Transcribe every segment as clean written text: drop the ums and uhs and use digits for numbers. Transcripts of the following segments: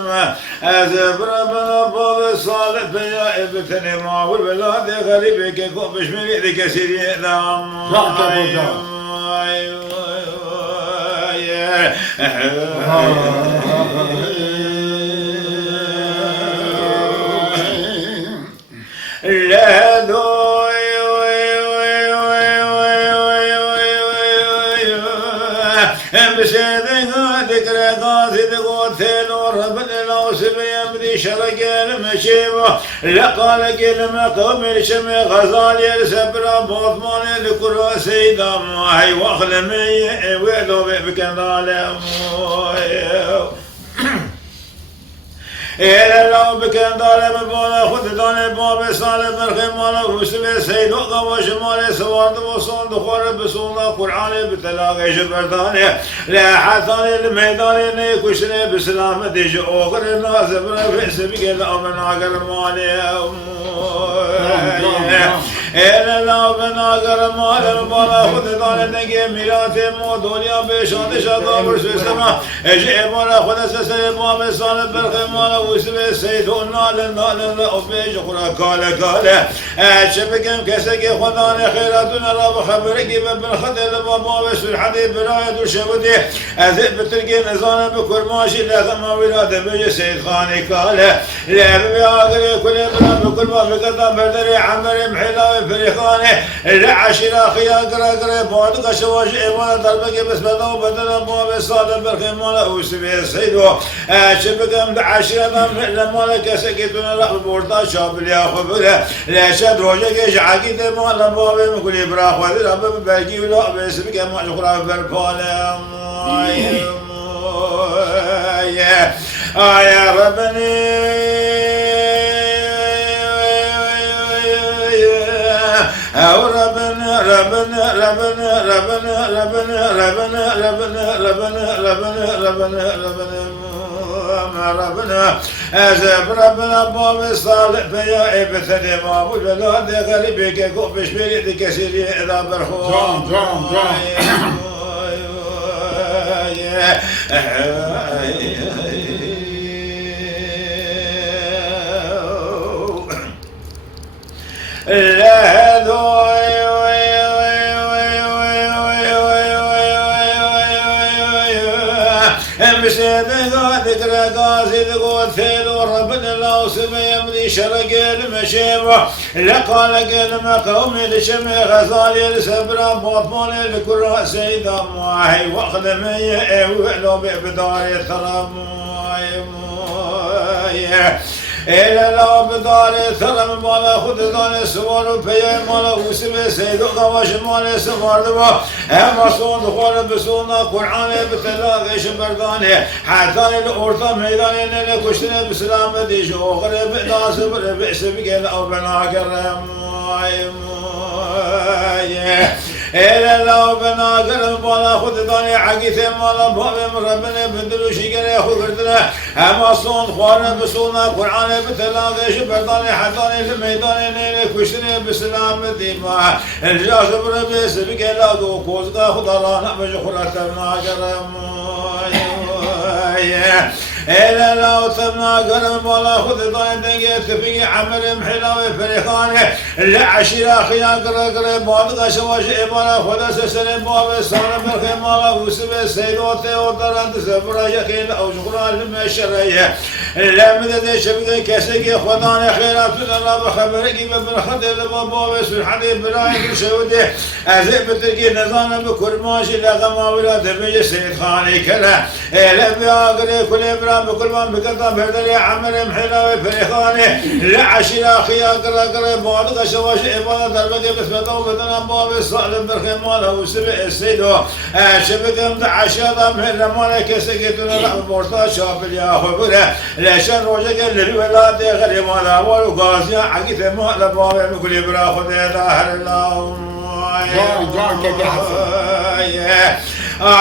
ما أزب ربنا باب الصالح يا ابتني ما والبلاد غريب كيكون بشمري ذيك سيري دام لا ذكر قاصد قوتين ورب الأوسم يمدي شرق المشيبة لقال كلمة قوم الشمي غزال يرسبر بوثمان لكل سيدا معي واخلمي ويدو بكندال إلى لو بكن دارم بولا خد داني باب سال برخي مالا وسبي سيد وقوا شمال سوارد وصول دخور بسولا قرآن بتلاقي شبرداني لا حتاني الميداني نيكوشني بسلام ديج أخر الناس برفي سبي قل أمن عقر مالي إلى لو بناقر مال بولا خد داني نجي ميلاتي مودوليا بشان شاقا برسو سما اجي بولا خد سسري باب سال برخي مالا وسبي سيدنا لنا أبيج خلا كاله شبكم كسك خداني خيراتنا رب خبرك بالخدل بابا وسر حدي برايد وشبدي أذب بترقي نزانا بكرماشي لا ثم ولاد بيج سيد خاني كاله لا بياغري كل بنا بكل ما بقدر بردري عمري محلاوي فريخاني العشرة خيا قرا بعد قشواش إيمان دربك بس بدو بدل بابا صادم بالخيمانة وسبي سيدو شبكم بعشرة لما لك سكتنا رأب بورتا شاب يا خبره لا شد روجك شعقي دم الله بابي مكلي براخ وذي رب بلقي ولا باسمك ما شكرا برفاله يا ربني أو ربنا ربنا ربنا ربنا ربنا ربنا ربنا ربنا ربنا ربنا ربنا أزب ربنا باب الصالح فيا ابتدي ما ولا ذي غريبك يقوم بشبيري ذي كسيري إذا برخو ذكر قاصد قوتين ورب الأوسم يمضي شرق المشيبة لقال كلمة قوم لشمي غزال يرسبر بوطمان لكل سيدا معي واخدمي ولو بدار الثرم إلى لو بدار الثرم مالا خد داني سوار بيا مالا وسبي سيدو قواش مالا سوار دوا أما صون دخول بسونا قرآن بتلاقي شبرداني حتى الأورطة ميداني نلي كشتني بسلام ديش أخرى بناس بئس بقل أو بناقر إلى لو بناقر مالا خد داني عقيث مالا بابي ربنا بدلو شيقر ياخو قردنا أما صون خوار بسونا قرآن بتلاقي شبرداني حتى الميداني نلي كشتني بسلام ديما الجاش بربيس بقل أو كوزقا خدارانا بجخرة بناقر إلا لو تبنا قرم ولا خذ ضاين دنجت في عمل محلاوي فريخاني العشيرة خيا قرا بعض قشواش إبانا خذ سسلم باب الصالح بالخيمالة وسبي سيدوتي وطرند سفرة يخيل أو شغرا المشرية لمدة شبكة كسكي خداني خيراتنا الله بخبرك بالخد الباب سبحانه برايك شودي أزيب بتركي نظام بكرماشي لغما ولاد بيج سيد خاني كلا إلا بياقري كل بكل ما بقطع بهدل عمل محلاوي فريخاني العشيرة خيا قرا بعض قشواش إبانا دربك بس بدو بدنا باب الصالح بالخيمانة وسبي السيدو شبكة متعشاة محل مالك سكتنا رحب بورتا شاب يا خبره لشان روجك للولاد غريمانا والغازيا عقيت ما لباب مكل برا خد ظاهر الله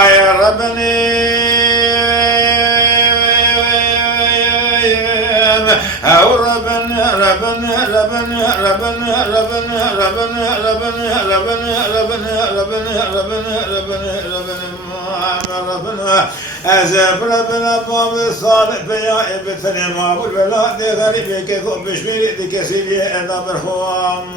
يا ربني أو ربنا أزف ربنا باب الصادق بيا ابتني ما بالبلاد غريب كيكو بشمير دي كسيبي أنا برخوام